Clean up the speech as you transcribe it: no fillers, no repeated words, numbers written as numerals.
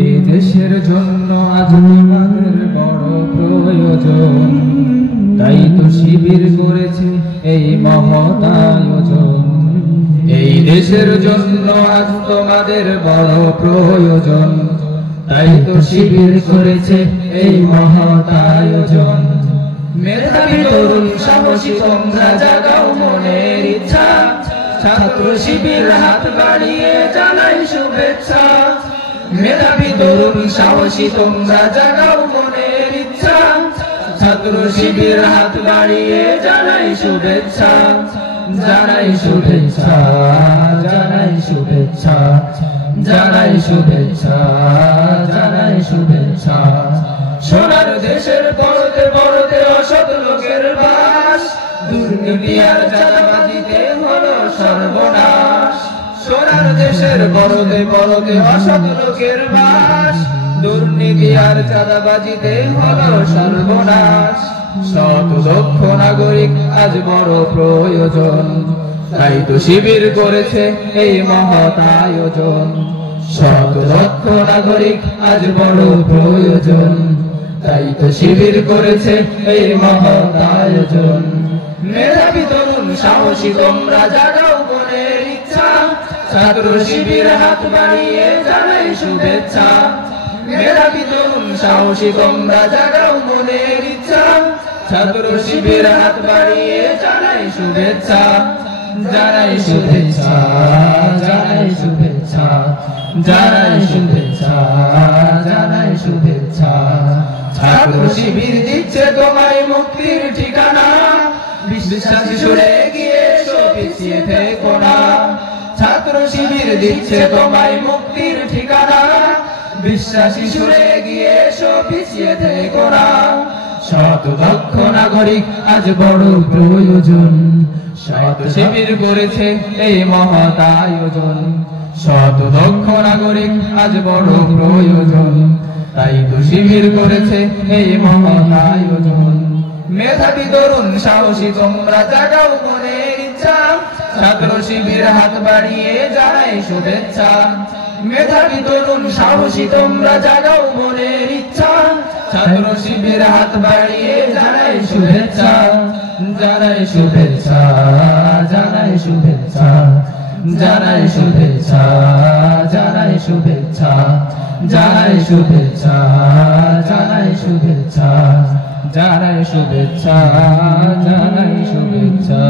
এই দেশের জন্য আজ তোমাদের বড় প্রয়োজন, তাই তো শিবির করেছে এই মহৎ আয়োজন। এই দেশের জন্য আজ তোমাদের বড় প্রয়োজন, তাই তো শিবির করেছে এই মহৎ আয়োজন। মেধাবী তরুণ সাহসী তোমরা জাগাও মনের ইচ্ছা, ছাত্র শিবির হাত বাড়িয়ে জানাই শুভেচ্ছা। মেধাবী তরুণ সাহসী তোমরা জাগাও মনের ইচ্ছা, ছাত্র শিবির হাত বাড়িয়ে জানাই শুভেচ্ছা। জানাই শুভেচ্ছা, জানাই শুভেচ্ছা, জানাই শুভেচ্ছা, জানাই শুভেচ্ছা। সোনার দেশের পরতে পরতে অসৎ লোকের বাস, দুর্নীতি আর চাঁদাবাজিতে হলো সর্বনাশ। সোনার দেশের পরতে পরতে অসৎ লোকের বাস, দুর্নীতি আর চাঁদাবাজিতে হলো সর্বনাশ। সৎ দক্ষ নাগরিক আজ বড় প্রয়োজন, তাই তো শিবির করেছে এই মহৎ আয়োজন। সৎ দক্ষ নাগরিক আজ বড় প্রয়োজন, তাই তো শিবির করেছে এই মহৎ আয়োজন। মেধাবী তরুণ সাহসী তোমরা জাগাও মনের ইচ্ছা, ছাত্র শিবির হাত বাড়িয়ে জানাই শুভেচ্ছা। মেধাবী তরুণ সাহসী তোমরা জাগাও মনের ইচ্ছা, ছাত্র শিবির হাত বাড়িয়ে জানাই শুভেচ্ছা। জানাই শুভেচ্ছা, জানাই শুভেচ্ছা, জানাই শুভেচ্ছা, জানাই শুভেচ্ছা। ছাত্র শিবির দিচ্ছে তোমায় মুক্তির ঠিকানা, বিশ্বাসী সুরে গিয়ে এসো পিছিয়ে থেকো না। ছাত্র শিবির দিচ্ছে তোমায় মুক্তির ঠিকানা, বিশ্বাসী সুরে গিয়ে এসো পিছিয়ে থেকো না। সৎ দক্ষ নাগরিক আজ বড় প্রয়োজন, সৎ শিবির করেছে এই মহৎ আয়োজন। সৎ দক্ষ নাগরিক আজ বড় প্রয়োজন, তাই তো শিবির করেছে এই মহৎ আয়োজন। মেধাবী তরুণ সাহসী তোমরা জাগাও মনের ইচ্ছা, ছাত্র শিবির হাত বাড়িয়ে জানাই শুভেচ্ছা। মেধাবী তরুণ সাহসী তোমরা জাগাও মনের ইচ্ছা, ছাত্র শিবির হাত বাড়িয়ে জানাই শুভেচ্ছা। জানাই শুভেচ্ছা, জানাই শুভেচ্ছা, জানাই শুভেচ্ছা, জানাই শুভেচ্ছা, জানাই শুভেচ্ছা, জানাই শুভেচ্ছা, জানাই শুভেচ্ছা, জানাই শুভেচ্ছা।